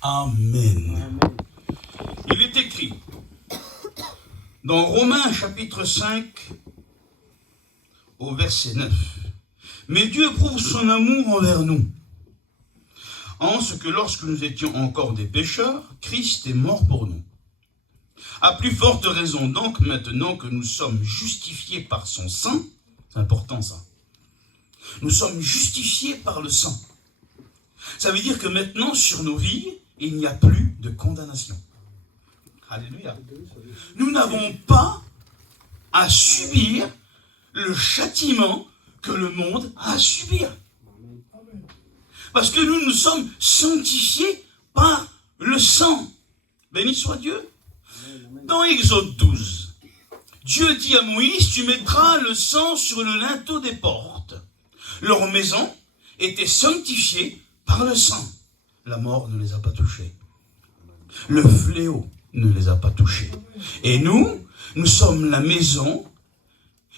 Amen. Il est écrit dans Romains chapitre 5 au verset 9. Mais Dieu prouve son amour envers nous, en ce que lorsque nous étions encore des pécheurs, Christ est mort pour nous. À plus forte raison donc, maintenant que nous sommes justifiés par son sang, c'est important ça, nous sommes justifiés par le sang. Ça veut dire que maintenant, sur nos vies, il n'y a plus de condamnation. Alléluia. Nous n'avons pas à subir le châtiment que le monde a à subir. Parce que nous sommes sanctifiés par le sang. Béni soit Dieu. Dans Exode 12, Dieu dit à Moïse, tu mettras le sang sur le linteau des portes. Leur maison était sanctifiée par le sang. La mort ne les a pas touchés. Le fléau ne les a pas touchés. Et nous sommes la maison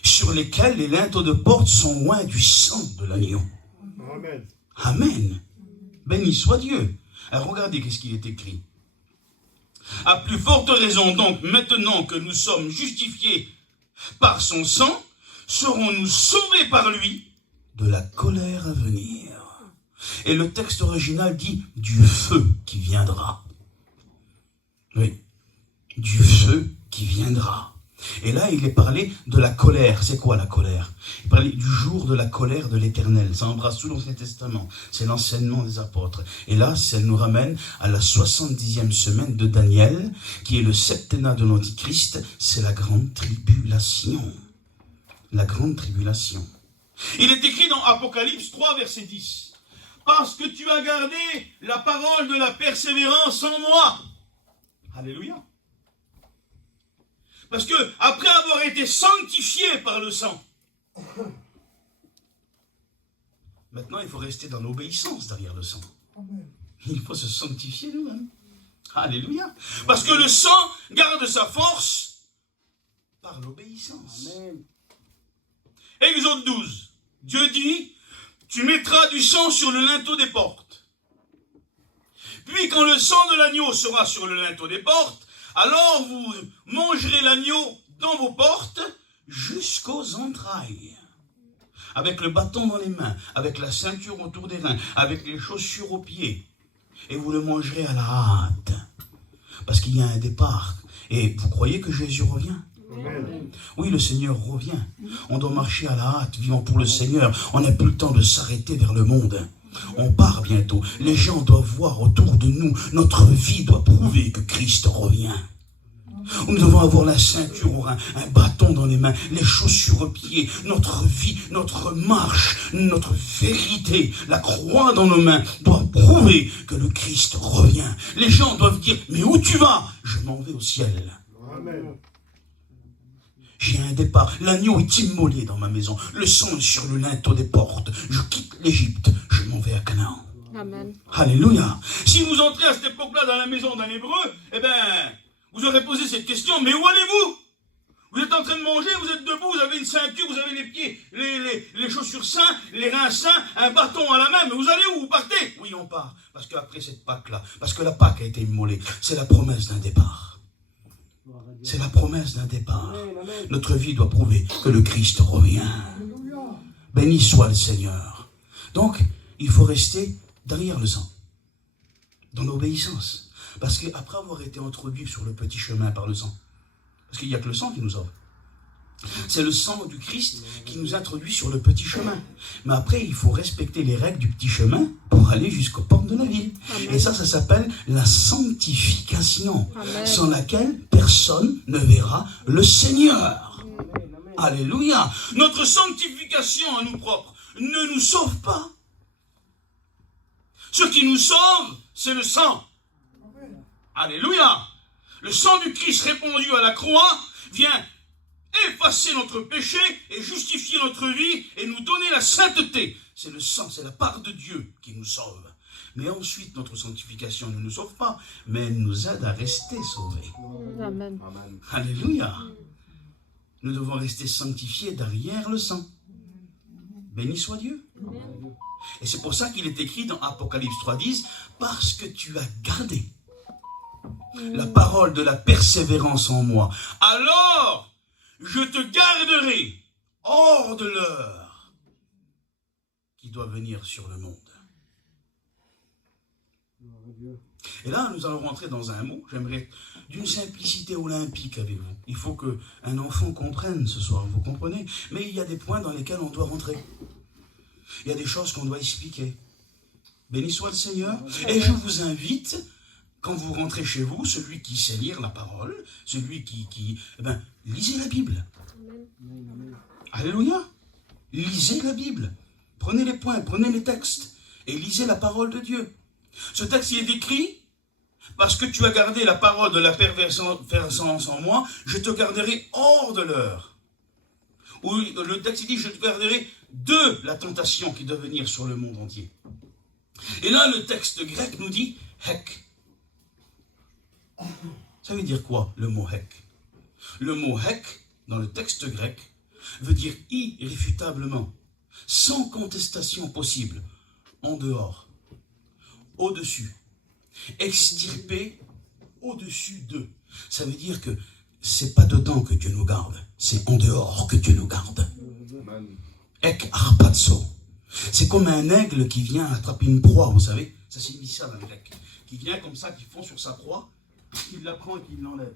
sur lesquelles les linteaux de porte sont loin du sang de l'agneau. Amen. Amen. Béni soit Dieu. Alors regardez qu'est-ce qu'il est écrit. À plus forte raison donc, maintenant que nous sommes justifiés par son sang, serons-nous sauvés par lui de la colère à venir. Et le texte original dit du feu qui viendra. Oui, du feu qui viendra. Et là, il est parlé de la colère. C'est quoi la colère? Il parlait du jour de la colère de l'Éternel. Ça embrasse tout l'Ancien Testament. C'est l'enseignement des apôtres. Et là, ça nous ramène à la 70e semaine de Daniel, qui est le septennat de l'Antichrist. C'est la grande tribulation. La grande tribulation. Il est écrit dans Apocalypse 3, verset 10. Parce que tu as gardé la parole de la persévérance en moi. Alléluia. Parce que, après avoir été sanctifié par le sang, maintenant il faut rester dans l'obéissance derrière le sang. Il faut se sanctifier nous-mêmes. Alléluia. Parce que le sang garde sa force par l'obéissance. Exode 12. Dieu dit, tu mettras du sang sur le linteau des portes. Puis quand le sang de l'agneau sera sur le linteau des portes, alors vous mangerez l'agneau dans vos portes jusqu'aux entrailles. Avec le bâton dans les mains, avec la ceinture autour des reins, avec les chaussures aux pieds. Et vous le mangerez à la hâte. Parce qu'il y a un départ. Et vous croyez que Jésus revient? Amen. Oui, le Seigneur revient. On doit marcher à la hâte, vivant pour le Seigneur. On n'a plus le temps de s'arrêter vers le monde. On part bientôt. Les gens doivent voir autour de nous. Notre vie doit prouver que Christ revient. Nous devons avoir la ceinture au rein, un bâton dans les mains, les chaussures aux pieds, notre vie, notre marche, notre vérité, la croix dans nos mains doit prouver que le Christ revient. Les gens doivent dire, mais où tu vas? Je m'en vais au ciel. Amen. J'ai un départ. L'agneau est immolé dans ma maison. Le sang est sur le linteau des portes. Je quitte l'Égypte. Je m'en vais à Canaan. Amen. Alléluia. Si vous entrez à cette époque-là dans la maison d'un Hébreu, eh bien, vous aurez posé cette question, mais où allez-vous? Vous êtes en train de manger, vous êtes debout, vous avez une ceinture, vous avez les pieds, les chaussures sains, les reins sains, un bâton à la main, mais vous allez où? Vous partez? Oui, on part. Parce qu'après cette Pâque-là, parce que la Pâque a été immolée, c'est la promesse d'un départ. C'est la promesse d'un départ. Notre vie doit prouver que le Christ revient. Béni soit le Seigneur. Donc, il faut rester derrière le sang, dans l'obéissance. Parce qu'après avoir été introduit sur le petit chemin par le sang, parce qu'il n'y a que le sang qui nous sauve. C'est le sang du Christ qui nous introduit sur le petit chemin. Mais après, il faut respecter les règles du petit chemin pour aller jusqu'aux portes de la ville. Amen. Et ça s'appelle la sanctification, Amen. Sans laquelle personne ne verra le Seigneur. Amen. Alléluia. Notre sanctification à nous propres ne nous sauve pas. Ce qui nous sauve, c'est le sang. Amen. Alléluia. Le sang du Christ répandu à la croix vient effacer notre péché et justifier notre vie et nous donner la sainteté. C'est le sang, c'est la part de Dieu qui nous sauve. Mais ensuite, notre sanctification ne nous sauve pas, mais elle nous aide à rester sauvés. Amen. Alléluia. Nous devons rester sanctifiés derrière le sang. Béni soit Dieu. Et c'est pour ça qu'il est écrit dans Apocalypse 3:10, parce que tu as gardé la parole de la persévérance en moi, alors je te garderai hors de l'heure qui doit venir sur le monde. Et là, nous allons rentrer dans un mot, j'aimerais, d'une simplicité olympique avec vous. Il faut qu'un enfant comprenne ce soir, vous comprenez? Mais il y a des points dans lesquels on doit rentrer. Il y a des choses qu'on doit expliquer. Béni soit le Seigneur. Et je vous invite, quand vous rentrez chez vous, celui qui sait lire la parole, celui lisez la Bible. Alléluia. Lisez la Bible. Prenez les points, prenez les textes et lisez la parole de Dieu. Ce texte, il est écrit, parce que tu as gardé la parole de la persévérance en moi, je te garderai hors de l'heure. Ou le texte, il dit, je te garderai de la tentation qui doit venir sur le monde entier. Et là, le texte grec nous dit, hek. Ça veut dire quoi, le mot hek? Le mot hek, dans le texte grec, veut dire irréfutablement, sans contestation possible, en dehors, au-dessus, extirpé au-dessus d'eux. Ça veut dire que c'est pas dedans que Dieu nous garde, c'est en dehors que Dieu nous garde. Ek arpatso. C'est comme un aigle qui vient attraper une proie, vous savez, ça signifie ça dans le grec, qui vient comme ça, qui fond sur sa proie, qu'il la prend et qu'il l'enlève.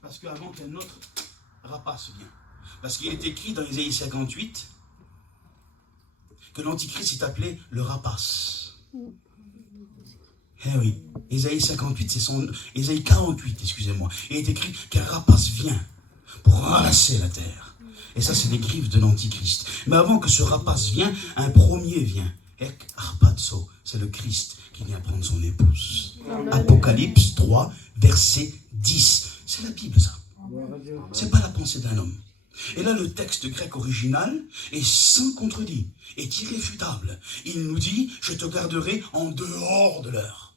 Parce qu'avant qu'un autre rapace vienne. Parce qu'il est écrit dans Ésaïe 58 que l'Antichrist est appelé le rapace. Eh oui, Ésaïe 58, c'est son... Ésaïe 48, excusez-moi. Il est écrit qu'un rapace vient pour ralasser la terre. Et ça, c'est les griffes de l'Antichrist. Mais avant que ce rapace vienne, un premier vient. Ek arpatso, c'est le Christ qui vient prendre son épouse. Amen. Apocalypse 3, verset 10. C'est la Bible, ça. C'est pas la pensée d'un homme. Et là, le texte grec original est sans contredit, est irréfutable. Il nous dit, je te garderai en dehors de l'heure.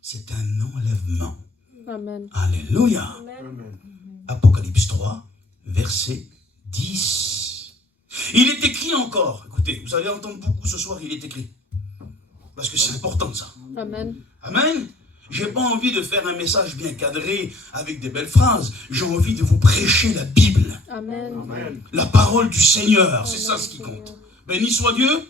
C'est un enlèvement. Amen. Alléluia. Amen. Apocalypse 3, verset 10. Il est écrit encore, écoutez, vous allez entendre beaucoup ce soir, il est écrit. Parce que c'est important ça. Amen. Amen. J'ai pas envie de faire un message bien cadré avec des belles phrases. J'ai envie de vous prêcher la Bible. Amen. Amen. La parole du Seigneur, c'est ça ce qui compte. Béni soit Dieu.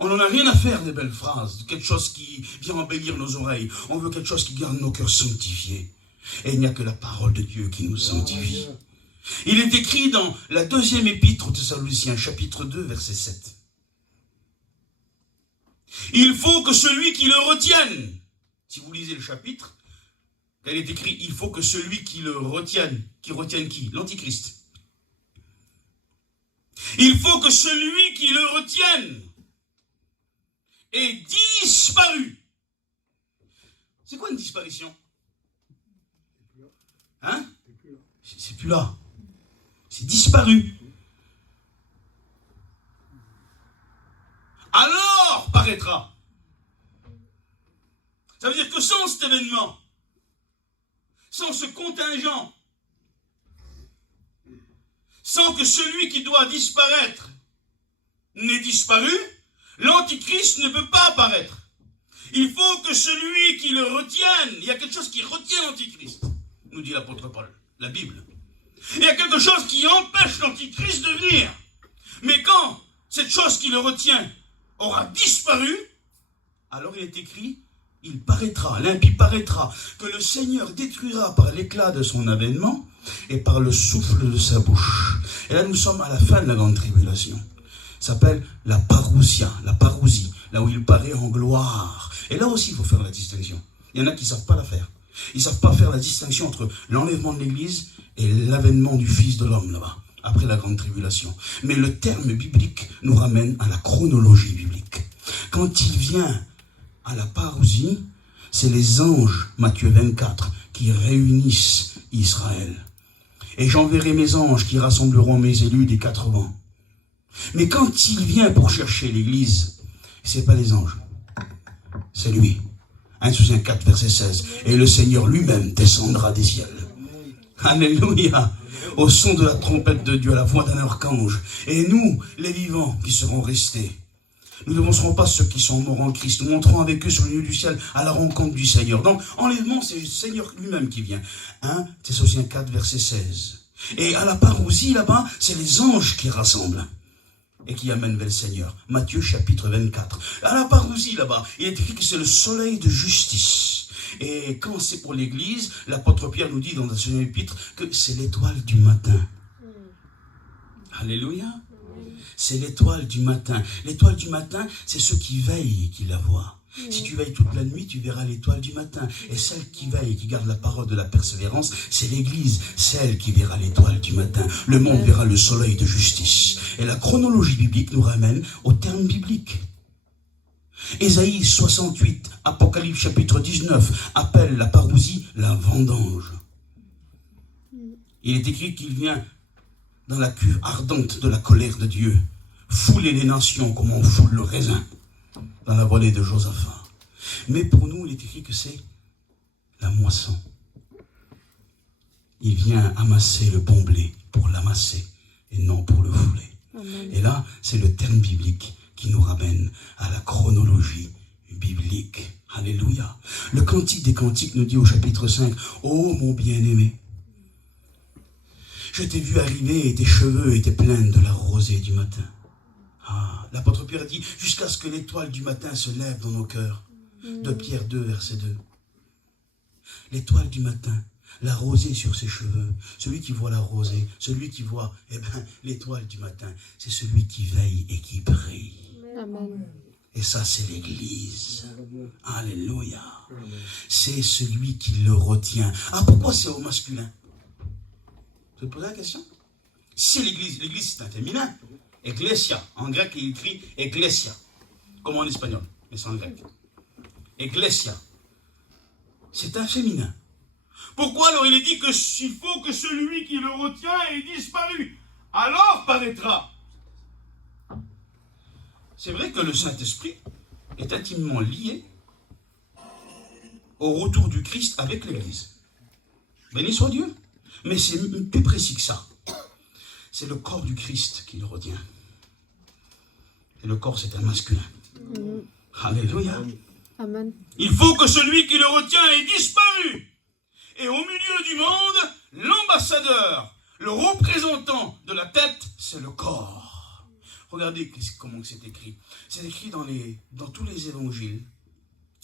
On n'en a rien à faire des belles phrases, quelque chose qui vient embellir nos oreilles. On veut quelque chose qui garde nos cœurs sanctifiés. Et il n'y a que la parole de Dieu qui nous sanctifie. Il est écrit dans la deuxième épître aux Thessaloniciens, chapitre 2, verset 7. Il faut que celui qui le retienne, si vous lisez le chapitre, il est écrit, il faut que celui qui le retienne qui? L'Antichrist. Il faut que celui qui le retienne ait disparu. C'est quoi une disparition? Hein? C'est plus là. C'est disparu. Alors paraîtra. Ça veut dire que sans cet événement, sans ce contingent, sans que celui qui doit disparaître n'ait disparu, l'Antichrist ne peut pas apparaître. Il faut que celui qui le retienne, il y a quelque chose qui retient l'Antichrist, nous dit l'apôtre Paul, la Bible. Il y a quelque chose qui empêche l'Antichrist de venir. Mais quand cette chose qui le retient aura disparu, alors il est écrit, il paraîtra, l'impie paraîtra, que le Seigneur détruira par l'éclat de son avènement et par le souffle de sa bouche. Et là, nous sommes à la fin de la grande tribulation. Ça s'appelle la parousia, la parousie, là où il paraît en gloire. Et là aussi, il faut faire la distinction. Il y en a qui ne savent pas la faire. Ils ne savent pas faire la distinction entre l'enlèvement de l'Église et l'avènement du Fils de l'homme, là-bas, après la grande tribulation. Mais le terme biblique nous ramène à la chronologie biblique. Quand il vient à la parousie, c'est les anges, Matthieu 24, qui réunissent Israël. Et j'enverrai mes anges qui rassembleront mes élus des quatre vents. Mais quand il vient pour chercher l'Église, c'est pas les anges, c'est lui. 1 Thessaloniciens 4, verset 16. Et le Seigneur lui-même descendra des ciels. Alléluia. au son de la trompette de Dieu, à la voix d'un archange. Et nous, les vivants qui serons restés, nous ne serons pas ceux qui sont morts en Christ. Nous monterons avec eux sur le lieu du ciel à la rencontre du Seigneur. Donc, enlèvement, c'est le Seigneur lui-même qui vient. 1 Thessaloniciens 4, verset 16. Et à la parousie, là-bas, c'est les anges qui rassemblent et qui amènent vers le Seigneur. Matthieu, chapitre 24. À la parousie, là-bas, il est écrit que c'est le soleil de justice. Et quand c'est pour l'Église, l'apôtre Pierre nous dit dans le deuxième épître que c'est l'étoile du matin. Alléluia. C'est l'étoile du matin. L'étoile du matin, c'est ceux qui veillent qui la voient. Si tu veilles toute la nuit, tu verras l'étoile du matin. Et celle qui veille, qui garde la parole de la persévérance, c'est l'Église, celle qui verra l'étoile du matin. Le monde verra le soleil de justice. Et la chronologie biblique nous ramène au terme biblique. Ésaïe 68, Apocalypse chapitre 19, appelle la parousie la vendange. Il est écrit qu'il vient dans la cuve ardente de la colère de Dieu, fouler les nations comme on foule le raisin dans la vallée de Josaphat. Mais pour nous, il est écrit que c'est la moisson. Il vient amasser le bon blé pour l'amasser et non pour le fouler. Amen. Et là, c'est le terme biblique qui nous ramène à la chronologie biblique. Alléluia. Le Cantique des Cantiques nous dit au chapitre 5, « Ô mon bien-aimé, je t'ai vu arriver et tes cheveux étaient pleins de la rosée du matin. » Ah, l'apôtre Pierre dit, jusqu'à ce que l'étoile du matin se lève dans nos cœurs. De Pierre 2, verset 2. L'étoile du matin, la rosée sur ses cheveux. Celui qui voit la rosée, celui qui voit l'étoile du matin, c'est celui qui veille et qui brille. Amen. Et ça, c'est l'Église. Alléluia. C'est celui qui le retient. Ah, pourquoi c'est au masculin? Vous posez la question? Si l'Église, c'est un féminin. Ecclesia, en grec il écrit Ecclesia, comme en espagnol, mais c'est en grec. Ecclesia, c'est un féminin. Pourquoi alors il est dit qu'il faut que celui qui le retient ait disparu? Alors paraîtra. C'est vrai que le Saint-Esprit est intimement lié au retour du Christ avec l'Église. Béni soit Dieu. Mais c'est plus précis que ça. C'est le corps du Christ qui le retient. Et le corps, c'est un masculin. Alléluia. Amen. Il faut que celui qui le retient ait disparu. Et au milieu du monde, l'ambassadeur, le représentant de la tête, c'est le corps. Regardez comment c'est écrit. C'est écrit dans tous les évangiles,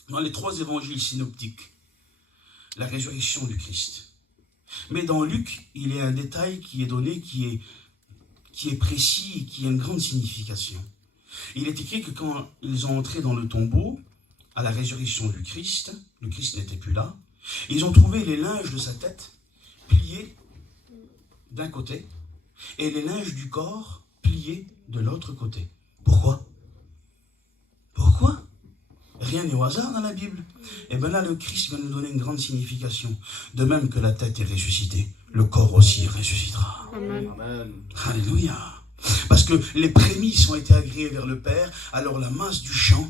dans les 3 évangiles synoptiques, la résurrection du Christ. Mais dans Luc, il y a un détail qui est donné, qui est précis et qui a une grande signification. Il est écrit que quand ils ont entré dans le tombeau, à la résurrection du Christ, le Christ n'était plus là, ils ont trouvé les linges de sa tête pliés d'un côté et les linges du corps pliés de l'autre côté. Pourquoi? Pourquoi? Rien n'est au hasard dans la Bible. Et bien là, le Christ va nous donner une grande signification. De même que la tête est ressuscitée, le corps aussi ressuscitera. Amen. Alléluia. Parce que les prémices ont été agréées vers le Père, alors la masse du champ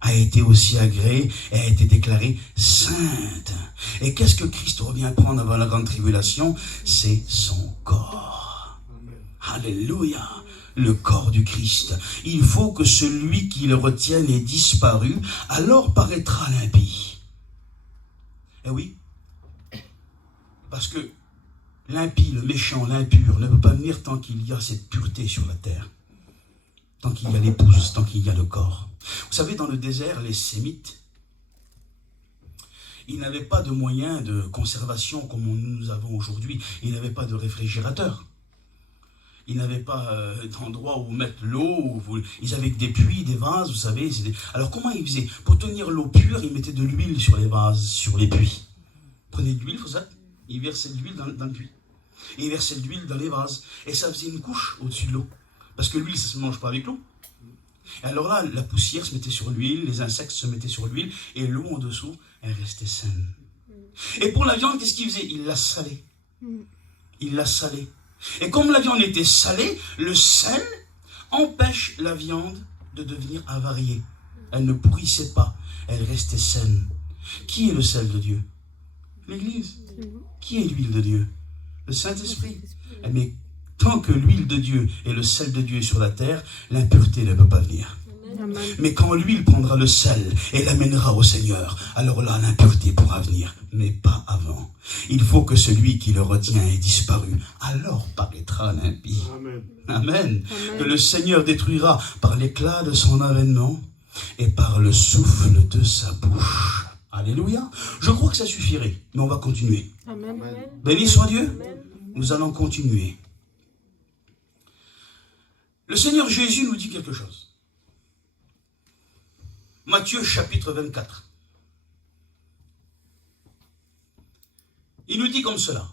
a été aussi agréée et a été déclarée sainte. Et qu'est-ce que Christ revient prendre avant la grande tribulation? C'est son corps. Alléluia. Le corps du Christ. Il faut que celui qui le retienne ait disparu, alors paraîtra l'impie. Eh oui, parce que l'impie, le méchant, l'impur ne peut pas venir tant qu'il y a cette pureté sur la terre. Tant qu'il y a l'épouse, tant qu'il y a le corps. Vous savez, dans le désert, les Sémites, ils n'avaient pas de moyens de conservation comme nous avons aujourd'hui. Ils n'avaient pas de réfrigérateur. Ils n'avaient pas d'endroit où mettre l'eau. Ils avaient que des puits, des vases, vous savez. Alors comment ils faisaient? Pour tenir l'eau pure, ils mettaient de l'huile sur les vases, sur les puits. Ils prenaient de l'huile, ils versaient de l'huile dans le puits. Et ils versaient de l'huile dans les vases. Et ça faisait une couche au-dessus de l'eau. Parce que l'huile, ça ne se mange pas avec l'eau. Et alors là, la poussière se mettait sur l'huile, les insectes se mettaient sur l'huile, et l'eau en dessous, elle restait saine. Et pour la viande, qu'est-ce qu'ils faisaient? Ils la salaient. Ils la salaient. Et comme la viande était salée, le sel empêche la viande de devenir avariée. Elle ne pourrissait pas, elle restait saine. Qui est le sel de Dieu? L'Église. Qui est l'huile de Dieu? Le Saint-Esprit. Mais tant que l'huile de Dieu et le sel de Dieu est sur la terre, l'impureté ne peut pas venir. Amen. Mais quand l'huile prendra le sel et l'amènera au Seigneur, alors là, l'impureté pourra venir, mais pas avant. Il faut que celui qui le retient ait disparu. Alors paraîtra l'impie. Amen. Amen. Amen. Que le Seigneur détruira par l'éclat de son avènement et par le souffle de sa bouche. Alléluia. Je crois que ça suffirait, mais on va continuer. Amen. Béni soit Dieu. Amen. Nous allons continuer. Le Seigneur Jésus nous dit quelque chose. Matthieu chapitre 24. Il nous dit comme cela.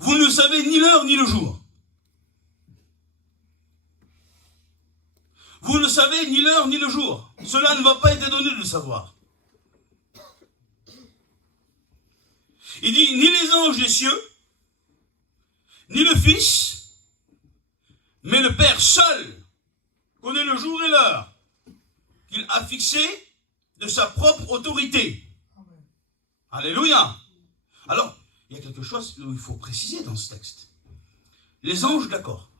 Vous ne savez ni l'heure ni le jour. Vous ne savez ni l'heure ni le jour. Cela ne va pas être donné de le savoir. Il dit, ni les anges des cieux, ni le Fils, mais le Père seul connaît le jour et l'heure qu'il a fixé de sa propre autorité. Alléluia. Alors, il y a quelque chose qu'il faut préciser dans ce texte. Les anges, d'accord.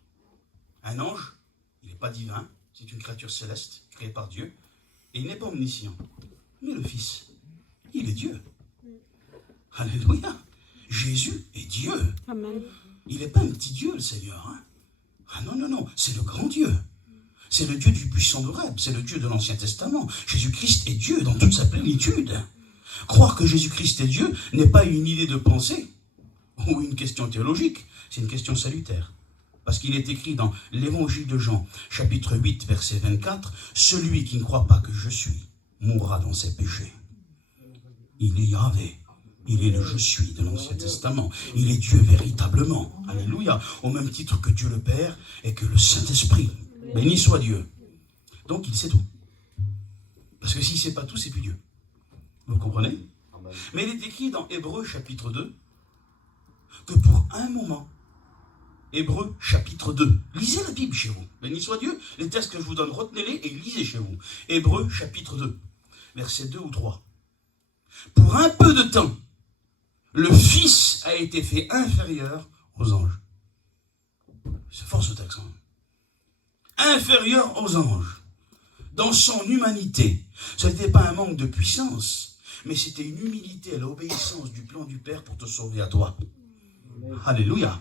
Un ange, il n'est pas divin, c'est une créature céleste, créée par Dieu, et il n'est pas omniscient. Mais le Fils, il est Dieu. Alléluia. Jésus est Dieu. Amen. Il n'est pas un petit Dieu, le Seigneur. Hein? Ah non, non, non, c'est le grand Dieu. C'est le Dieu du buisson d'Horeb, c'est le Dieu de l'Ancien Testament. Jésus-Christ est Dieu dans toute sa plénitude. Croire que Jésus-Christ est Dieu n'est pas une idée de pensée ou une question théologique, c'est une question salutaire. Parce qu'il est écrit dans l'Évangile de Jean, chapitre 8, verset 24, « Celui qui ne croit pas que je suis mourra dans ses péchés. » Il est Yahvé. Il est le « je suis » de l'Ancien Testament. Il est Dieu véritablement. Alléluia. Au même titre que Dieu le Père et que le Saint-Esprit. Béni soit Dieu. Donc il sait tout. Parce que s'il ne sait pas tout, c'est plus Dieu. Vous comprenez? Mais il est écrit dans Hébreux chapitre 2 que pour un moment, Hébreux chapitre 2, lisez la Bible chez vous. Béni soit Dieu. Les textes que je vous donne, retenez-les et lisez chez vous. Hébreux chapitre 2, versets 2 ou 3. Pour un peu de temps, le Fils a été fait inférieur aux anges. C'est fort ce texte. Hein? Inférieur aux anges. Dans son humanité. Ce n'était pas un manque de puissance, mais c'était une humilité à l'obéissance du plan du Père pour te sauver à toi. Amen. Alléluia.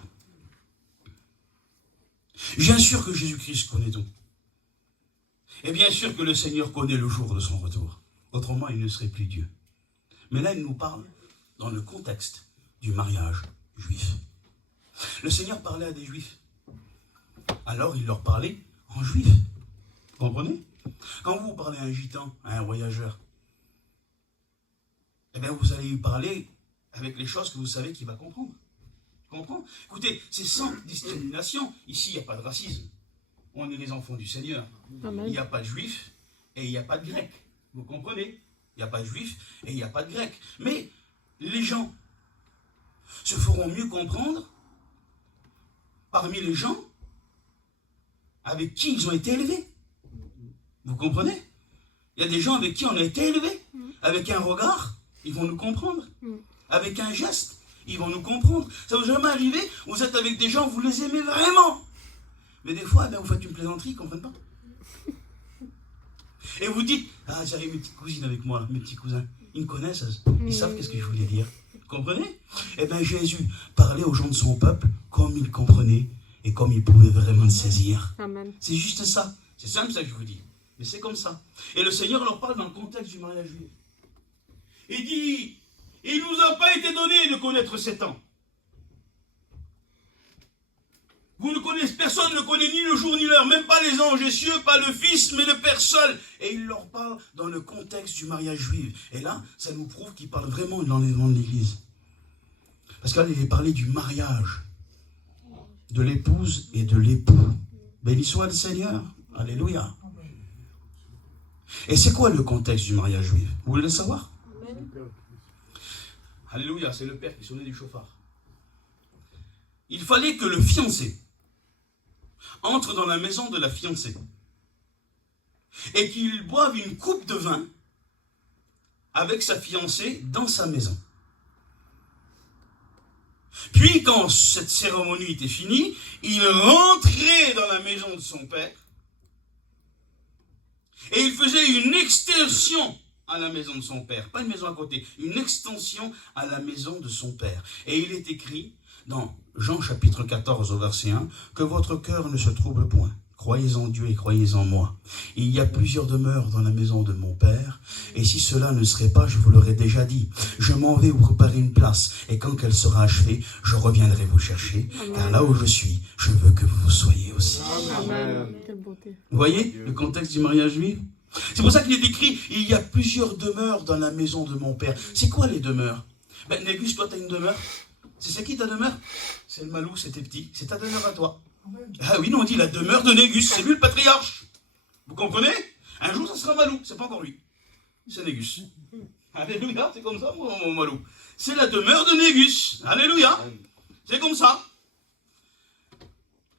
Bien sûr que Jésus-Christ connaît tout. Et bien sûr que le Seigneur connaît le jour de son retour. Autrement, il ne serait plus Dieu. Mais là, il nous parle dans le contexte du mariage juif. Le Seigneur parlait à des juifs. Alors, il leur parlait en juif. Vous comprenez? Quand vous parlez à un gitan, à un voyageur, eh bien, vous allez lui parler avec les choses que vous savez qu'il va comprendre. Comprends? Écoutez, c'est sans discrimination. Ici, il n'y a pas de racisme. On est les enfants du Seigneur. Amen. Il n'y a pas de juifs et il n'y a pas de grecs. Vous comprenez? Il n'y a pas de juifs et il n'y a pas de grecs. Mais les gens se feront mieux comprendre parmi les gens avec qui ils ont été élevés. Vous comprenez? Il y a des gens avec qui on a été élevés. Avec un regard, ils vont nous comprendre. Avec un geste, ils vont nous comprendre. Ça vous est jamais arrivé? Vous êtes avec des gens, vous les aimez vraiment. Mais des fois, vous faites une plaisanterie, ils ne comprennent pas. Et vous dites, ah, j'arrive mes petites cousines avec moi, mes petits cousins. Ils me connaissent, ils savent qu'est-ce que je voulais dire. Vous comprenez? Eh bien, Jésus parlait aux gens de son peuple comme il comprenait et comme il pouvait vraiment le saisir. Amen. C'est juste ça. C'est simple ça que je vous dis. Mais c'est comme ça. Et le Seigneur leur parle dans le contexte du mariage juif. Il dit, il ne nous a pas été donné de connaître ces temps. Vous ne connaissez, personne ne connaît ni le jour ni l'heure, même pas les anges des cieux, pas le Fils, mais le Père seul. Et il leur parle dans le contexte du mariage juif. Et là, ça nous prouve qu'il parle vraiment de l'enlèvement de l'Église. Parce qu'il est parlé du mariage, de l'épouse et de l'époux. Béni soit le Seigneur. Alléluia. Et c'est quoi le contexte du mariage juif? Vous voulez le savoir? Amen. Alléluia, c'est le Père qui sonnait du chauffard. Il fallait que le fiancé entre dans la maison de la fiancée et qu'il boive une coupe de vin avec sa fiancée dans sa maison. Puis quand cette cérémonie était finie, il rentrait dans la maison de son père et il faisait une extension à la maison de son père. Pas une maison à côté, une extension à la maison de son père. Et il est écrit dans Jean chapitre 14 au verset 1 que votre cœur ne se trouble point. Croyez en Dieu et croyez en moi. Il y a plusieurs demeures dans la maison de mon Père, et si cela ne serait pas, je vous l'aurais déjà dit. Je m'en vais vous préparer une place, et quand qu'elle sera achevée, je reviendrai vous chercher, car là où je suis, je veux que vous soyez aussi. Amen. Quelle beauté. Vous voyez le contexte du mariage juif? C'est pour ça qu'il est écrit, il y a plusieurs demeures dans la maison de mon Père. C'est quoi les demeures? Négus, toi, tu as une demeure? C'est qui ta demeure? C'est le Malou, c'est tes petits. C'est ta demeure à toi. Ah oui, non, on dit la demeure de Négus, c'est lui le patriarche. Vous comprenez? Un jour, ça sera Malou, c'est pas encore lui. C'est Négus. Alléluia, c'est comme ça, mon Malou. C'est la demeure de Négus. Alléluia. C'est comme ça.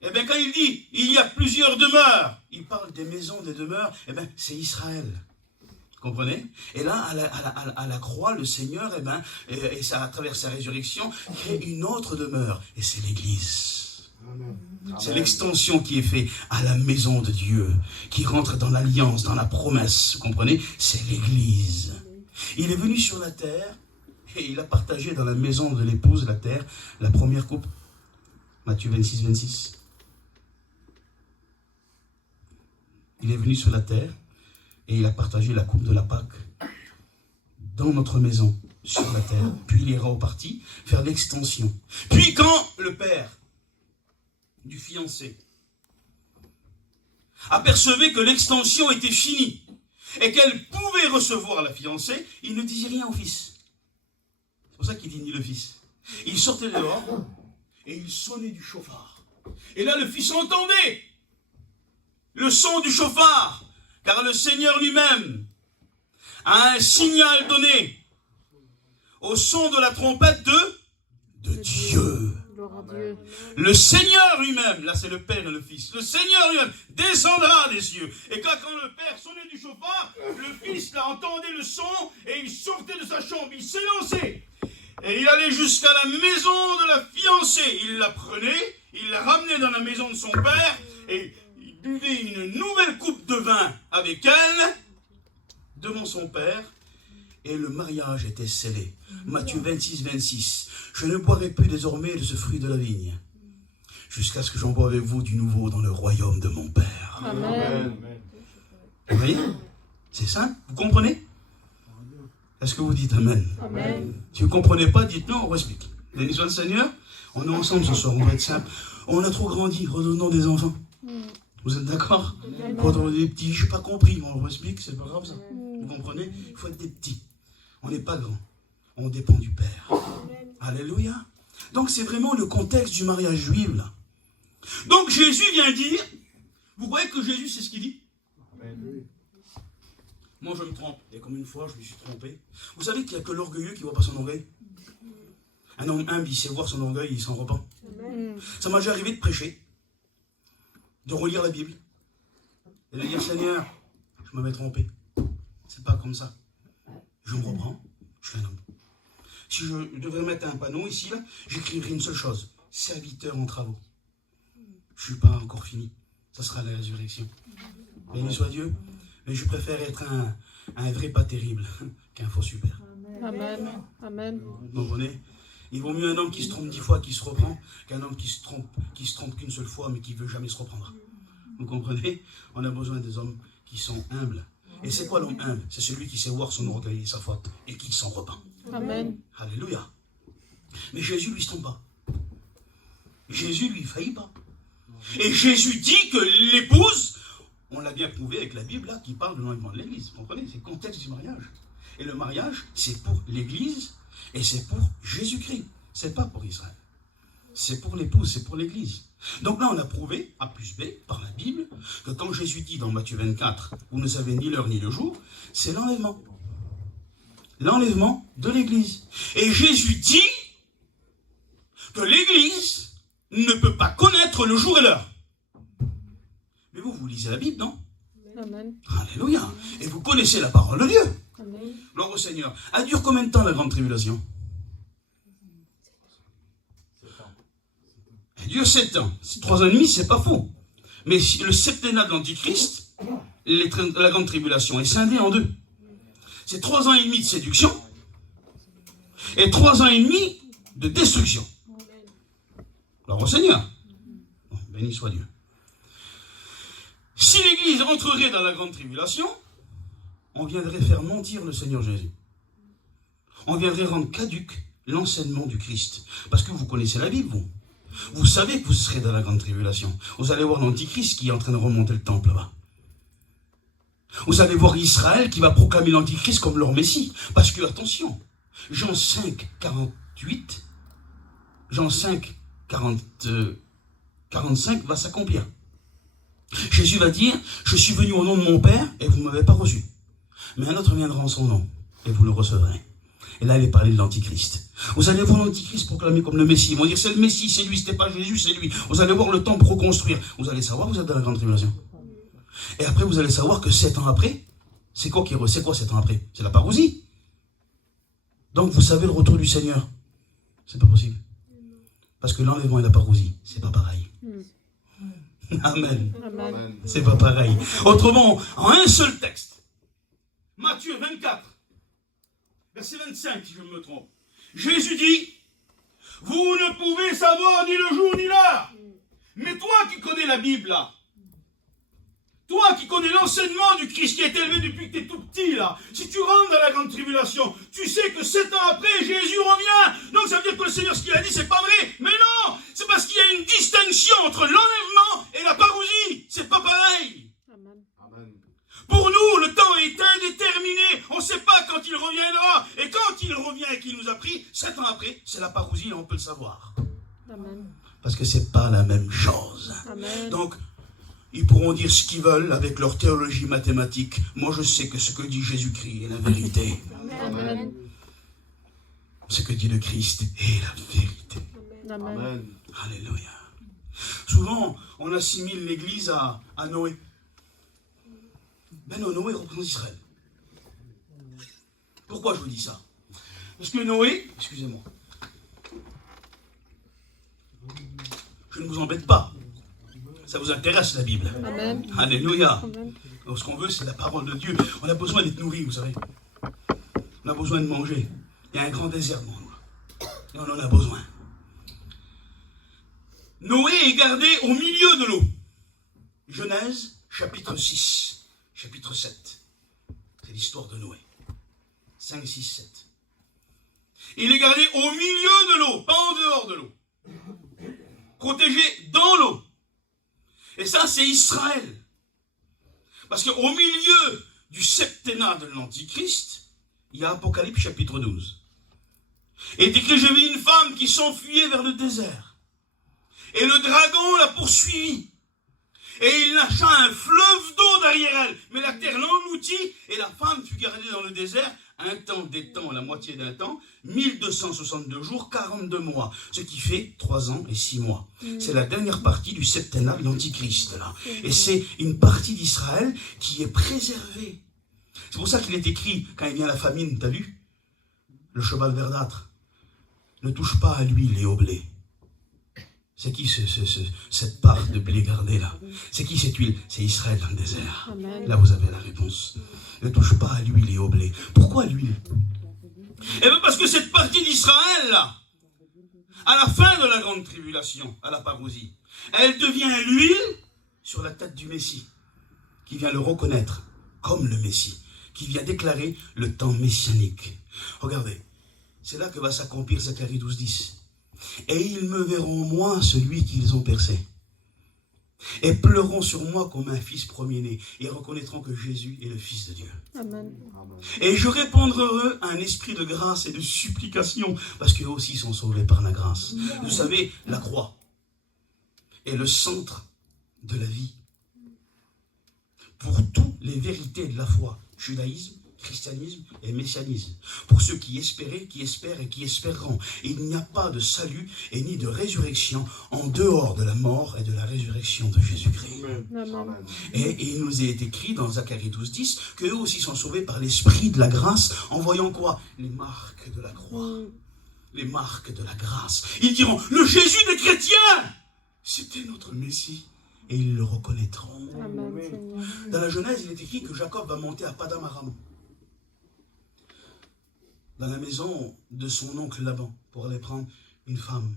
Eh bien, quand il dit, il y a plusieurs demeures, il parle des maisons, des demeures, eh bien, c'est Israël. Vous comprenez? Et là, à la croix, le Seigneur, eh bien, et ça, à travers sa résurrection, crée une autre demeure, et c'est l'Église. C'est l'extension qui est faite à la maison de Dieu, qui rentre dans l'alliance, dans la promesse, vous comprenez? C'est l'Église. Il est venu sur la terre, et il a partagé dans la maison de l'épouse, la terre, la première coupe. Matthieu 26, 26. Il est venu sur la terre, et il a partagé la coupe de la Pâque dans notre maison, sur la terre. Puis il est reparti faire l'extension. Puis quand le père du fiancé apercevait que l'extension était finie et qu'elle pouvait recevoir la fiancée, il ne disait rien au fils. C'est pour ça qu'il dit ni le fils. Il sortait dehors et il sonnait du chauffard. Et là, le fils entendait le son du chauffard, car le Seigneur lui-même a un signal donné au son de la trompette de Dieu. Dieu. Le Seigneur lui-même, là c'est le Père et le Fils, le Seigneur lui-même descendra des cieux. Et quand le Père sonnait du chauffard, le Fils là entendait le son et il sortait de sa chambre, il s'élançait. Et il allait jusqu'à la maison de la fiancée. Il la prenait, il la ramenait dans la maison de son Père et il buvait une nouvelle coupe de vin avec elle devant son Père. Et le mariage était scellé. Matthieu 26, 26. Je ne boirai plus désormais de ce fruit de la vigne, jusqu'à ce que j'en boive avec vous du nouveau dans le royaume de mon Père. Amen. Vous voyez? C'est ça? Vous comprenez? Est-ce que vous dites Amen? Amen. Si vous ne comprenez pas, dites-nous, on explique. Béni soit le Seigneur. On est ensemble ce soir, on va être simple. On a trop grandi, redonnons des enfants. Vous êtes d'accord? Quand on est des petits, je n'ai pas compris, on vous explique, c'est pas grave ça. Vous comprenez? Il faut être des petits. On n'est pas grand. On dépend du Père. Alléluia. Donc c'est vraiment le contexte du mariage juif là. Donc Jésus vient dire, vous voyez que Jésus c'est ce qu'il dit? Moi je me trompe. Et comme une fois je me suis trompé. Vous savez qu'il n'y a que l'orgueilleux qui ne voit pas son orgueil. Un homme humble, il sait voir son orgueil, il s'en repent. Ça m'a déjà arrivé de prêcher, de relire la Bible, et de dire Seigneur, je m'avais trompé. C'est pas comme ça. Je me reprends, je suis un homme. Si je devrais mettre un panneau ici, là, j'écrirais une seule chose. Serviteur en travaux. Je ne suis pas encore fini. Ça sera la résurrection. Béni soit Dieu. Mais je préfère être un vrai pas terrible qu'un faux super. Amen. Amen. Vous comprenez? Il vaut mieux un homme qui se trompe 10 fois, qui se reprend, qu'un homme qui se trompe qu'une seule fois, mais qui ne veut jamais se reprendre. Vous comprenez? On a besoin des hommes qui sont humbles. Et c'est quoi l'homme humble? C'est celui qui sait voir son orgueil et sa faute et qui s'en repent. Amen. Alléluia. Mais Jésus, lui, ne se trompe pas. Jésus, lui, ne faillit pas. Et Jésus dit que l'épouse, on l'a bien prouvé avec la Bible, là, qui parle de l'enlèvement de l'Église. Vous comprenez? C'est le contexte du mariage. Et le mariage, c'est pour l'Église et c'est pour Jésus-Christ. Ce n'est pas pour Israël. C'est pour l'épouse, c'est pour l'Église. Donc là, on a prouvé, A plus B, par la Bible, que quand Jésus dit dans Matthieu 24, vous ne savez ni l'heure ni le jour, c'est l'enlèvement. L'enlèvement de l'Église. Et Jésus dit que l'Église ne peut pas connaître le jour et l'heure. Mais vous lisez la Bible, non? Amen. Alléluia. Et vous connaissez la parole de Dieu. Amen. Gloire au Seigneur. Elle dure combien de temps la grande tribulation? Dieu 7 ans. 3 ans et demi, c'est pas faux. Mais le septennat de l'Antichrist, la grande tribulation, est scindée en deux. C'est 3 ans et demi de séduction et 3 ans et demi de destruction. Alors au Seigneur. Béni soit Dieu. Si l'Église entrerait dans la grande tribulation, on viendrait faire mentir le Seigneur Jésus. On viendrait rendre caduque l'enseignement du Christ. Parce que vous connaissez la Bible, vous. Vous savez que vous serez dans la grande tribulation. Vous allez voir l'Antichrist qui est en train de remonter le temple là-bas. Vous allez voir Israël qui va proclamer l'Antichrist comme leur Messie. Parce que, attention, Jean 5, 48, Jean 5, 45 va s'accomplir. Jésus va dire, je suis venu au nom de mon Père et vous ne m'avez pas reçu. Mais un autre viendra en son nom et vous le recevrez. Et là, il est parlé de l'Antichrist. Vous allez voir l'Antichrist proclamé comme le Messie. Ils vont dire, c'est le Messie, c'est lui, c'était pas Jésus, c'est lui. Vous allez voir le temple reconstruire. Vous allez savoir que vous êtes dans la grande tribulation. Et après, vous allez savoir que 7 ans après, c'est quoi 7 ans après? C'est la parousie. Donc, vous savez le retour du Seigneur. C'est pas possible. Parce que l'enlèvement et la parousie, c'est pas pareil. Amen. Amen. C'est pas pareil. Autrement, en un seul texte, Matthieu 24, verset 25, si je me trompe, Jésus dit, vous ne pouvez savoir ni le jour ni l'heure. Mais toi qui connais la Bible, là, toi qui connais l'enseignement du Christ qui est élevé depuis que tu es tout petit, là, si tu rentres dans la grande tribulation, tu sais que 7 ans après, Jésus revient. Donc ça veut dire que le Seigneur, ce qu'il a dit, c'est pas vrai. Mais non, c'est parce qu'il y a une distinction entre l'enlèvement et la parousie. C'est pas pareil. Amen. Amen. Pour nous, le temps est indéterminé. On ne sait pas quand il reviendra. Et quand il revient et qu'il nous a pris, 7 ans après, c'est la parousie et on peut le savoir. Amen. Parce que c'est pas la même chose. Amen. Donc, ils pourront dire ce qu'ils veulent avec leur théologie mathématique. Moi, je sais que ce que dit Jésus-Christ est la vérité. Amen. Ce que dit le Christ est la vérité. Amen. Amen. Alléluia. Souvent, on assimile l'Église à Noé. Ben non, Noé représente Israël. Pourquoi je vous dis ça? Parce que Noé, excusez-moi, je ne vous embête pas. Ça vous intéresse la Bible? Amen. Alléluia. Amen. Donc, ce qu'on veut, c'est la parole de Dieu. On a besoin d'être nourri, vous savez. On a besoin de manger. Il y a un grand désert devant nous. Et on en a besoin. Noé est gardé au milieu de l'eau. Genèse, chapitre 6, chapitre 7. C'est l'histoire de Noé. 5, 6, 7. Il est gardé au milieu de l'eau, pas en dehors de l'eau. Protégé dans l'eau. Et ça, c'est Israël. Parce qu'au milieu du septennat de l'Antichrist, il y a Apocalypse chapitre 12. Et dit que j'ai vu une femme qui s'enfuyait vers le désert. Et le dragon l'a poursuivie. Et il lâcha un fleuve d'eau derrière elle. Mais la terre l'engloutit et la femme fut gardée dans le désert un temps, des temps, la moitié d'un temps, 1262 jours, 42 mois. Ce qui fait 3 ans et 6 mois. C'est la dernière partie du septennat de l'Antichrist, là. Et c'est une partie d'Israël qui est préservée. C'est pour ça qu'il est écrit, quand il vient la famine, t'as lu? Le cheval verdâtre ne touche pas à l'huile et au blé. C'est qui cette part de blé gardée là? C'est qui cette huile? C'est Israël dans le désert. Amen. Là vous avez la réponse. Ne touche pas à l'huile et au blé. Pourquoi l'huile? Eh bien parce que cette partie d'Israël là, à la fin de la grande tribulation, à la parousie, elle devient l'huile sur la tête du Messie, qui vient le reconnaître comme le Messie, qui vient déclarer le temps messianique. Regardez, c'est là que va s'accomplir Zacharie 12, 10. Et ils me verront, moi, celui qu'ils ont percé. Et pleureront sur moi comme un fils premier-né. Et reconnaîtront que Jésus est le Fils de Dieu. Amen. Et je répandrai eux un esprit de grâce et de supplication, parce qu'eux aussi sont sauvés par la grâce. Vous savez, la croix est le centre de la vie. Pour toutes les vérités de la foi, judaïsme, christianisme et messianisme. Pour ceux qui espéraient, qui espèrent et qui espéreront. Il n'y a pas de salut et ni de résurrection en dehors de la mort et de la résurrection de Jésus-Christ. Amen. Et il nous est écrit dans Zacharie 12, 10 qu'eux aussi sont sauvés par l'esprit de la grâce en voyant quoi? Les marques de la croix. Les marques de la grâce. Ils diront, le Jésus des chrétiens, c'était notre Messie. Et ils le reconnaîtront. Amen, Seigneur. Dans la Genèse, il est écrit que Jacob va monter à Padam Aram, dans la maison de son oncle Laban, pour aller prendre une femme.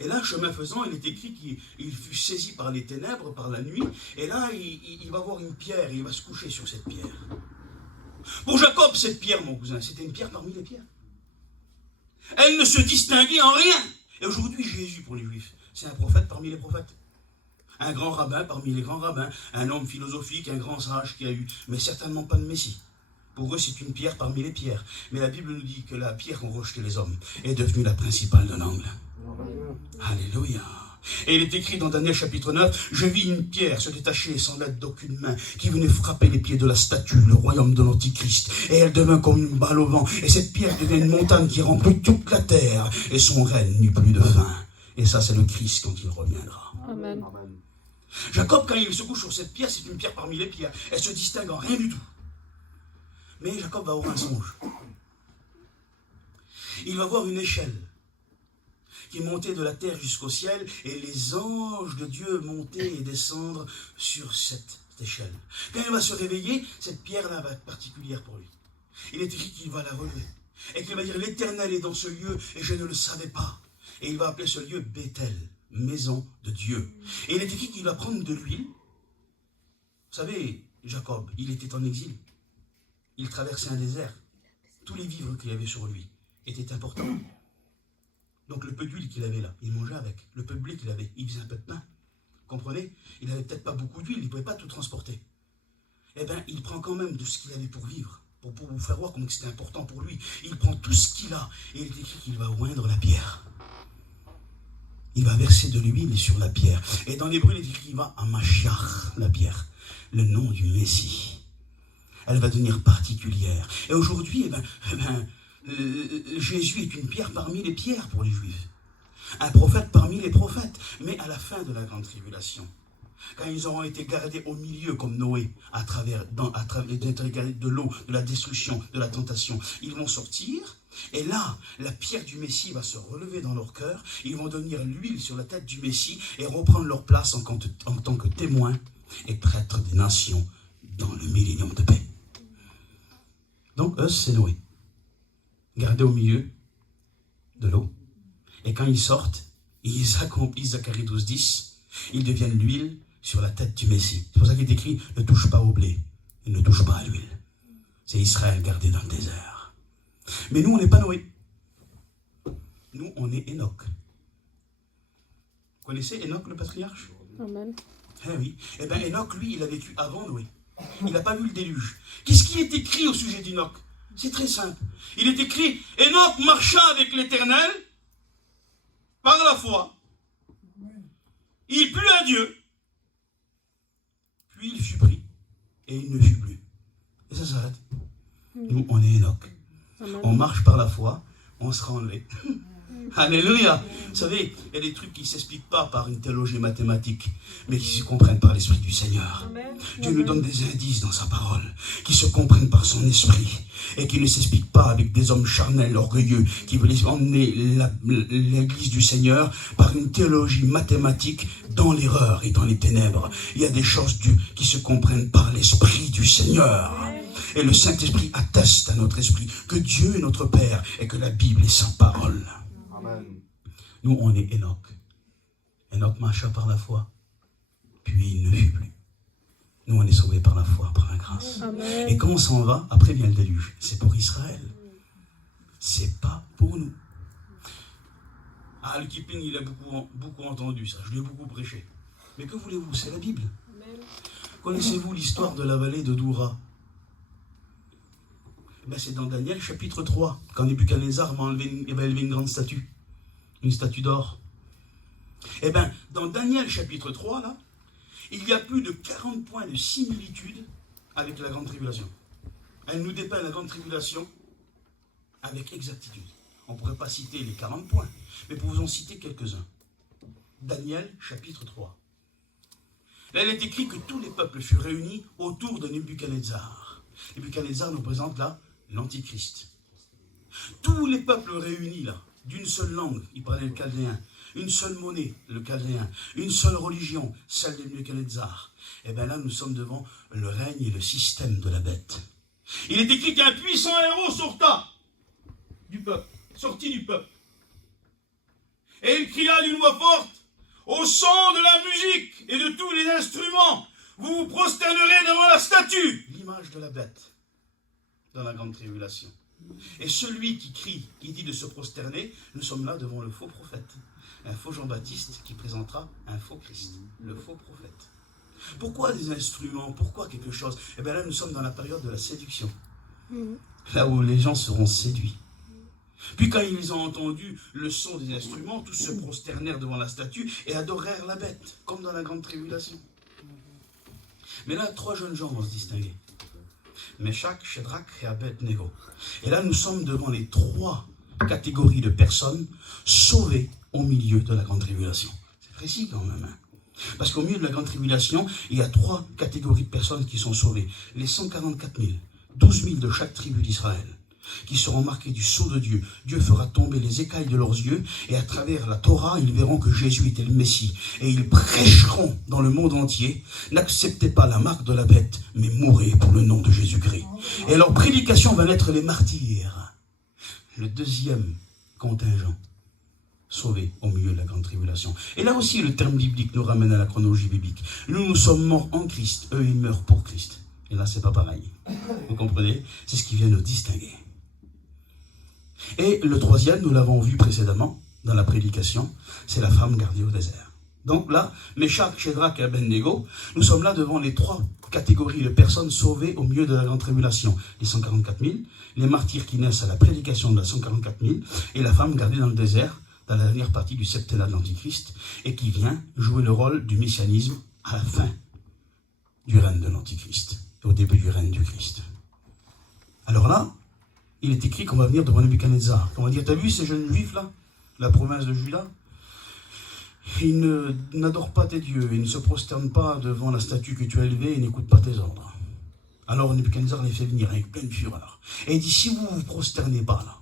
Et là, chemin faisant, il est écrit qu'il fut saisi par les ténèbres, par la nuit, et là, il va voir une pierre, et il va se coucher sur cette pierre. Pour Jacob, cette pierre, mon cousin, c'était une pierre parmi les pierres. Elle ne se distinguait en rien. Et aujourd'hui, Jésus, pour les Juifs, c'est un prophète parmi les prophètes. Un grand rabbin parmi les grands rabbins, un homme philosophique, un grand sage qui a eu, mais certainement pas de Messie. Pour eux, c'est une pierre parmi les pierres. Mais la Bible nous dit que la pierre qu'ont rejetée les hommes est devenue la principale de l'angle. Alléluia. Et il est écrit dans Daniel chapitre 9, « Je vis une pierre se détacher sans l'aide d'aucune main, qui venait frapper les pieds de la statue, le royaume de l'Antichrist. Et elle devint comme une balle au vent. Et cette pierre devient une montagne qui remplit toute la terre. Et son règne n'eut plus de fin. » Et ça, c'est le Christ quand il reviendra. Amen. Jacob, quand il se couche sur cette pierre, c'est une pierre parmi les pierres. Elle se distingue en rien du tout. Mais Jacob va avoir un songe. Il va voir une échelle qui montait de la terre jusqu'au ciel, et les anges de Dieu montaient et descendre sur cette échelle. Quand il va se réveiller, cette pierre-là va être particulière pour lui. Il est écrit qu'il va la relever, et qu'il va dire « L'Éternel est dans ce lieu, et je ne le savais pas. » Et il va appeler ce lieu Bethel, maison de Dieu. Et il est écrit qu'il va prendre de l'huile. Vous savez, Jacob, il était en exil. Il traversait un désert. Tous les vivres qu'il avait sur lui étaient importants. Donc le peu d'huile qu'il avait là, il mangeait avec. Le peu de blé qu'il avait, il faisait un peu de pain. Vous comprenez? Il n'avait peut-être pas beaucoup d'huile, il ne pouvait pas tout transporter. Eh bien, il prend quand même de ce qu'il avait pour vivre, pour vous faire voir comment c'était important pour lui. Il prend tout ce qu'il a, et il est écrit qu'il va oindre la pierre. Il va verser de l'huile sur la pierre. Et dans l'hébreu, il est écrit qu'il va à Mashiach, la pierre, le nom du Messie. Elle va devenir particulière. Et aujourd'hui, Jésus est une pierre parmi les pierres pour les Juifs. Un prophète parmi les prophètes. Mais à la fin de la grande tribulation, quand ils auront été gardés au milieu comme Noé, à travers de l'eau, de la destruction, de la tentation, ils vont sortir. Et là, la pierre du Messie va se relever dans leur cœur. Ils vont devenir l'huile sur la tête du Messie et reprendre leur place en tant que témoins et prêtres des nations dans le millénium de paix. Donc, eux, c'est Noé. Gardés au milieu de l'eau. Et quand ils sortent, ils accomplissent Zacharie 12:10. Ils deviennent l'huile sur la tête du Messie. C'est pour ça qu'il est écrit, ne touche pas au blé, et ne touche pas à l'huile. C'est Israël gardé dans le désert. Mais nous, on n'est pas Noé. Nous, on est Enoch. Vous connaissez Enoch, le patriarche? Amen. Eh oui. Eh bien, Enoch, lui, il a vécu avant Noé. Il n'a pas vu le déluge. Qu'est-ce qui est écrit au sujet d'Enoch? C'est très simple. Il est écrit, Enoch marcha avec l'Éternel par la foi. Il plut à Dieu. Puis il fut pris. Et il ne fut plus. Et ça s'arrête. Nous, on est Enoch. Amen. On marche par la foi, on sera enlevé. Alléluia. Vous savez, il y a des trucs qui ne s'expliquent pas par une théologie mathématique, mais qui se comprennent par l'Esprit du Seigneur. Amen. Dieu nous donne des indices dans sa parole, qui se comprennent par son esprit, et qui ne s'expliquent pas avec des hommes charnels, orgueilleux, qui veulent emmener l'Église du Seigneur par une théologie mathématique dans l'erreur et dans les ténèbres. Il y a des choses qui se comprennent par l'Esprit du Seigneur. Et le Saint-Esprit atteste à notre esprit que Dieu est notre Père et que la Bible est sa parole. Amen. Nous, on est Enoch. Enoch marcha par la foi, puis il ne fut plus. Nous, on est sauvés par la foi, par la grâce. Amen. Et quand on s'en va, après vient le déluge. C'est pour Israël. C'est pas pour nous. Ah, le Kipling, il a beaucoup entendu ça. Je lui ai beaucoup prêché. Mais que voulez-vous? C'est la Bible. Connaissez-vous l'histoire de la vallée de Doura? Ben, c'est dans Daniel chapitre 3, quand Nebuchadnezzar va élever une grande statue. Une statue d'or. Eh bien, dans Daniel chapitre 3, là, il y a plus de 40 points de similitude avec la grande tribulation. Elle nous dépeint la grande tribulation avec exactitude. On ne pourrait pas citer les 40 points, mais pour vous en citer quelques-uns. Daniel chapitre 3. Là, il est écrit que tous les peuples furent réunis autour de Nebuchadnezzar. Nebuchadnezzar nous présente là l'Antichrist. Tous les peuples réunis là, d'une seule langue, il parlait le chaldéen, une seule monnaie, le chaldéen, une seule religion, celle de Nebuchadnezzar. Et bien là, nous sommes devant le règne et le système de la bête. Il est écrit qu'un puissant héros sorti du peuple. Et il cria d'une voix forte, au son de la musique et de tous les instruments, vous vous prosternerez devant la statue, l'image de la bête, dans la grande tribulation. Et celui qui crie, qui dit de se prosterner, nous sommes là devant le faux prophète, un faux Jean-Baptiste qui présentera un faux Christ, le faux prophète. Pourquoi des instruments? Pourquoi quelque chose? Eh bien là, nous sommes dans la période de la séduction, là où les gens seront séduits. Puis quand ils ont entendu le son des instruments, tous se prosternèrent devant la statue et adorèrent la bête, comme dans la grande tribulation. Mais là, 3 jeunes gens vont se distinguer. Meshach, Shadrach et Abed-Nego. Et là, nous sommes devant les 3 catégories de personnes sauvées au milieu de la grande tribulation. C'est précis quand même. Hein? Parce qu'au milieu de la grande tribulation, il y a 3 catégories de personnes qui sont sauvées. Les 144 000, 12 000 de chaque tribu d'Israël, qui seront marqués du sceau de Dieu. Dieu fera tomber les écailles de leurs yeux, et à travers la Torah, ils verront que Jésus était le Messie. Et ils prêcheront dans le monde entier, n'acceptez pas la marque de la bête, mais mourrez pour le nom de Jésus-Christ. Et leur prédication va naître les martyrs. Le 2e contingent, sauvé au milieu de la grande tribulation. Et là aussi, le terme biblique nous ramène à la chronologie biblique. Nous sommes morts en Christ, eux ils meurent pour Christ. Et là, c'est pas pareil. Vous comprenez? C'est ce qui vient nous distinguer. Et le 3e, nous l'avons vu précédemment dans la prédication, c'est la femme gardée au désert. Donc là, Meshach, Shadrach et Abed-Nego, nous sommes là devant les 3 catégories de personnes sauvées au milieu de la grande tribulation. Les 144 000, les martyrs qui naissent à la prédication de la 144 000, et la femme gardée dans le désert, dans la dernière partie du septennat de l'Antichrist, et qui vient jouer le rôle du messianisme à la fin du règne de l'Antichrist, au début du règne du Christ. Alors là, il est écrit qu'on va venir devant Nebuchadnezzar. On va dire, t'as vu ces jeunes juifs là, la province de Juda? Ils n'adorent pas tes dieux, ils ne se prosternent pas devant la statue que tu as élevée et n'écoutent pas tes ordres. Alors Nebuchadnezzar les fait venir avec pleine fureur. Et il dit, si vous ne vous prosternez pas là,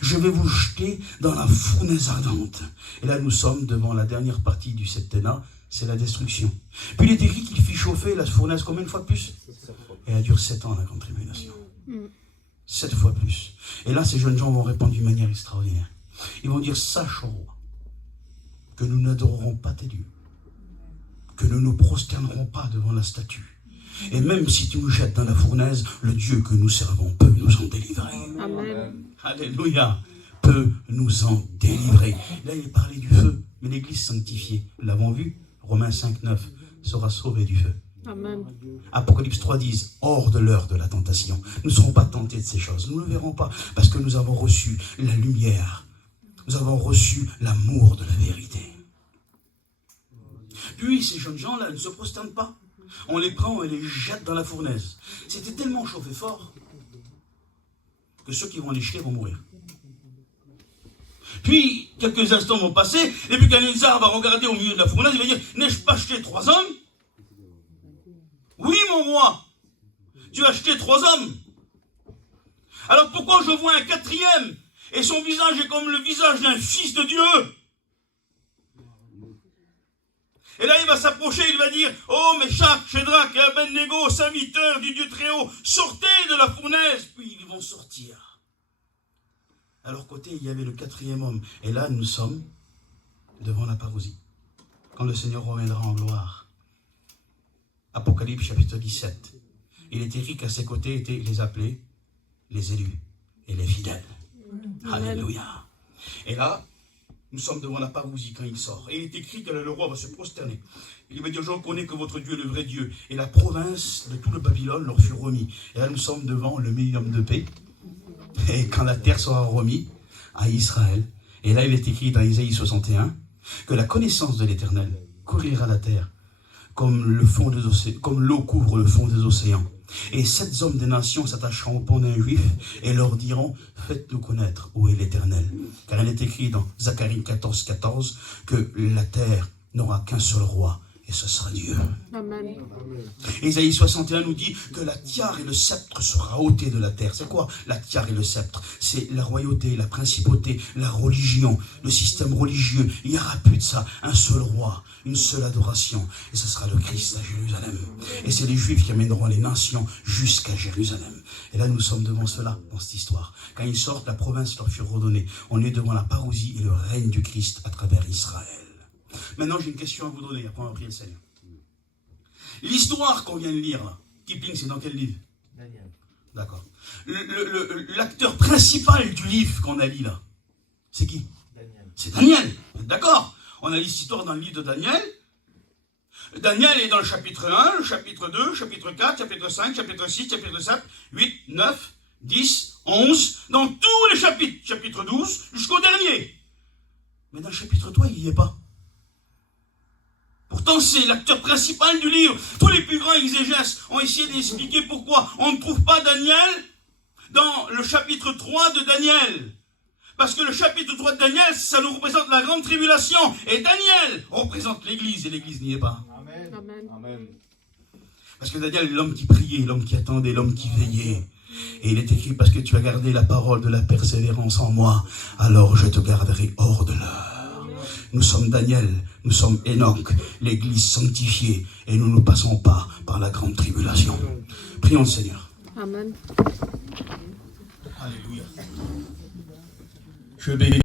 je vais vous jeter dans la fournaise ardente. Et là nous sommes devant la dernière partie du septennat, c'est la destruction. Puis il est écrit qu'il fit chauffer la fournaise combien de fois de plus? Et elle dure 7 ans la grande tribulation. 7 fois plus. Et là, ces jeunes gens vont répondre d'une manière extraordinaire. Ils vont dire, sache, ô roi, que nous n'adorerons pas tes dieux, que nous ne nous prosternerons pas devant la statue. Et même si tu nous jettes dans la fournaise, le Dieu que nous servons peut nous en délivrer. Amen. Alléluia, peut nous en délivrer. Là, il est parlé du feu, mais l'Église sanctifiée, nous l'avons vu, Romains 5, 9, sera sauvée du feu. Amen. Apocalypse 3 dit, hors de l'heure de la tentation. Nous ne serons pas tentés de ces choses. Nous ne le verrons pas parce que nous avons reçu la lumière. Nous avons reçu l'amour de la vérité. Puis ces jeunes gens-là ne se prosternent pas. On les prend et les jette dans la fournaise. C'était tellement chauffé fort que ceux qui vont les jeter vont mourir. Puis, quelques instants vont passer, et puis Nebuchadnezzar va regarder au milieu de la fournaise, il va dire, n'ai-je pas acheté 3 hommes? Oui, mon roi, tu as acheté 3 hommes. Alors pourquoi je vois un 4e et son visage est comme le visage d'un fils de Dieu? Et là il va s'approcher, il va dire, oh Meshach, Shadrach et Abed-Nego, serviteurs du Dieu très haut, sortez de la fournaise. Puis ils vont sortir. À leur côté il y avait le 4e homme. Et là nous sommes devant la parousie, quand le Seigneur reviendra en gloire. Apocalypse chapitre 17. Il est écrit qu'à ses côtés étaient les appelés, les élus et les fidèles. Amen. Alléluia. Et là, nous sommes devant la parousie quand il sort. Et il est écrit que le roi va se prosterner. Il va dire, je reconnais que votre Dieu est le vrai Dieu. Et la province de tout le Babylone leur fut remis. Et là, nous sommes devant le millénium de paix. Et quand la terre sera remise à Israël. Et là, il est écrit dans Isaïe 61 que la connaissance de l'Éternel couvrira la terre comme l'eau couvre le fond des océans. Et 7 hommes des nations s'attacheront au pont d'un juif et leur diront, faites-nous connaître où est l'Éternel. Car il est écrit dans Zacharie 14, 14 que la terre n'aura qu'un seul roi et ce sera Dieu. Amen. Ésaïe 61 nous dit que la tiare et le sceptre sera ôté de la terre. C'est quoi la tiare et le sceptre? C'est la royauté, la principauté, la religion, le système religieux. Il n'y aura plus de ça. Un seul roi, une seule adoration. Et ce sera le Christ à Jérusalem. Et c'est les Juifs qui amèneront les nations jusqu'à Jérusalem. Et là, nous sommes devant cela, dans cette histoire. Quand ils sortent, la province leur fut redonnée. On est devant la parousie et le règne du Christ à travers Israël. Maintenant, j'ai une question à vous donner, après on va prier le Seigneur. L'histoire qu'on vient de lire, là, Kipling, c'est dans quel livre? Daniel. D'accord. L'acteur principal du livre qu'on a lu, là, c'est qui? Daniel. C'est Daniel. D'accord. On a l'histoire dans le livre de Daniel. Daniel est dans le chapitre 1, le chapitre 2, le chapitre 4, chapitre 5, chapitre 6, chapitre 7, 8, 9, 10, 11, dans tous les chapitres, chapitre 12, jusqu'au dernier. Mais dans le chapitre 3, il n'y est pas. Pourtant, c'est l'acteur principal du livre. Tous les plus grands exégètes ont essayé d'expliquer pourquoi on ne trouve pas Daniel dans le chapitre 3 de Daniel. Parce que le chapitre 3 de Daniel, ça nous représente la grande tribulation. Et Daniel représente l'Église, et l'Église n'y est pas. Amen. Amen. Amen. Parce que Daniel est l'homme qui priait, l'homme qui attendait, l'homme qui veillait. Et il est écrit, parce que tu as gardé la parole de la persévérance en moi, alors je te garderai hors de l'heure. Nous sommes Daniel, nous sommes Enoch, l'Église sanctifiée, et nous ne passons pas par la grande tribulation. Prions le Seigneur. Amen. Alléluia. Je bénis.